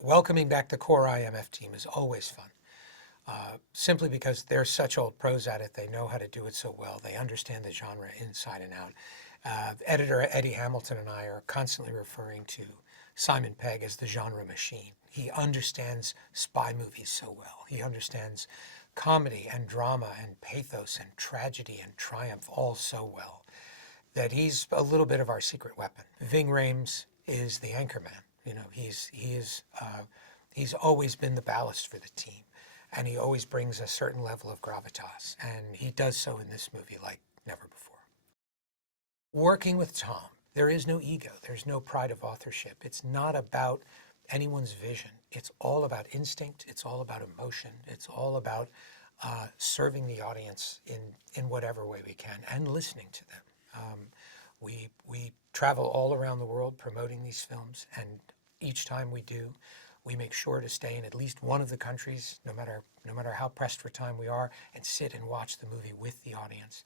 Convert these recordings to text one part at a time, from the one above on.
Welcoming back the core IMF team is always fun, simply because they're such old pros at it. They know how to do it so well. They understand the genre inside and out. Editor Eddie Hamilton and I are constantly referring to Simon Pegg as the genre machine. He understands spy movies so well. He understands comedy and drama and pathos and tragedy and triumph all so well that he's a little bit of our secret weapon. Ving Rhames is the anchor man. You know, he's always been the ballast for the team, and he always brings a certain level of gravitas, and he does so in this movie like never before. Working with Tom, there is no ego. There's no pride of authorship. It's not about anyone's vision. It's all about instinct. It's all about emotion. It's all about serving the audience in whatever way we can and listening to them. We travel all around the world promoting these films, and each time we do, we make sure to stay in at least one of the countries, no matter how pressed for time we are, and sit and watch the movie with the audience.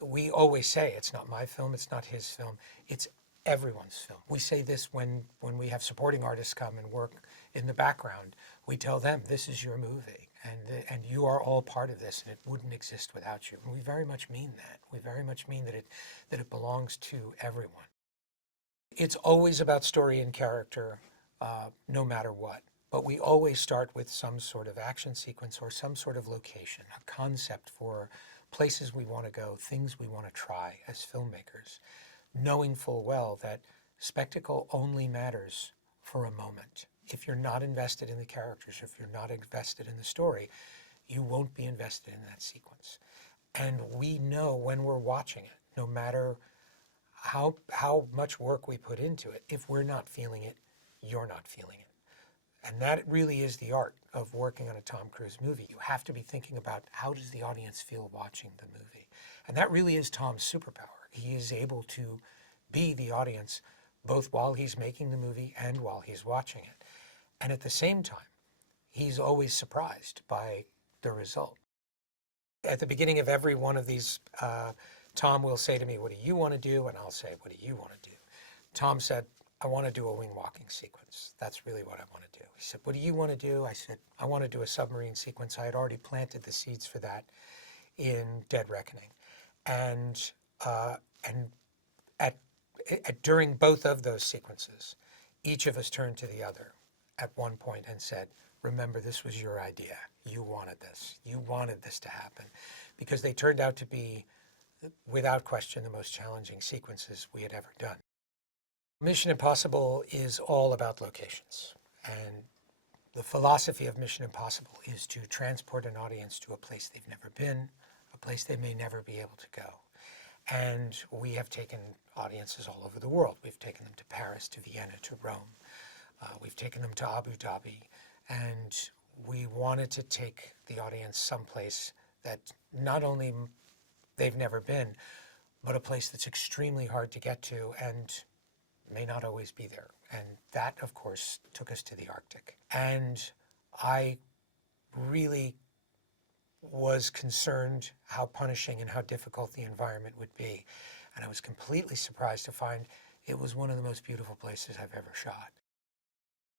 We always say it's not my film, it's not his film, it's everyone's film. We say this when we have supporting artists come and work in the background. We tell them, this is your movie, and you are all part of this, and it wouldn't exist without you. And we very much mean that. We very much mean that it belongs to everyone. It's always about story and character, no matter what. But we always start with some sort of action sequence or some sort of location, a concept for places we want to go, things we want to try as filmmakers, knowing full well that spectacle only matters for a moment. If you're not invested in the characters, if you're not invested in the story, you won't be invested in that sequence. And we know when we're watching it, no matter how much work we put into it, if we're not feeling it, you're not feeling it. And that really is the art of working on a Tom Cruise movie. You have to be thinking about how does the audience feel watching the movie. And that really is Tom's superpower. He is able to be the audience both while he's making the movie and while he's watching it. And at the same time, he's always surprised by the result. At the beginning of every one of these, Tom will say to me, what do you want to do? And I'll say, what do you want to do? Tom said, I want to do a wing walking sequence. That's really what I want to do. He said, what do you want to do? I said, I want to do a submarine sequence. I had already planted the seeds for that in Dead Reckoning. And during both of those sequences, each of us turned to the other at one point and said, remember, this was your idea. You wanted this. You wanted this to happen. Because they turned out to be, without question, the most challenging sequences we had ever done. Mission Impossible is all about locations. And the philosophy of Mission Impossible is to transport an audience to a place they've never been, a place they may never be able to go. And we have taken audiences all over the world. We've taken them to Paris, to Vienna, to Rome. We've taken them to Abu Dhabi. And we wanted to take the audience someplace that not only they've never been, but a place that's extremely hard to get to and may not always be there. And that, of course, took us to the Arctic. And I really was concerned how punishing and how difficult the environment would be. And I was completely surprised to find it was one of the most beautiful places I've ever shot.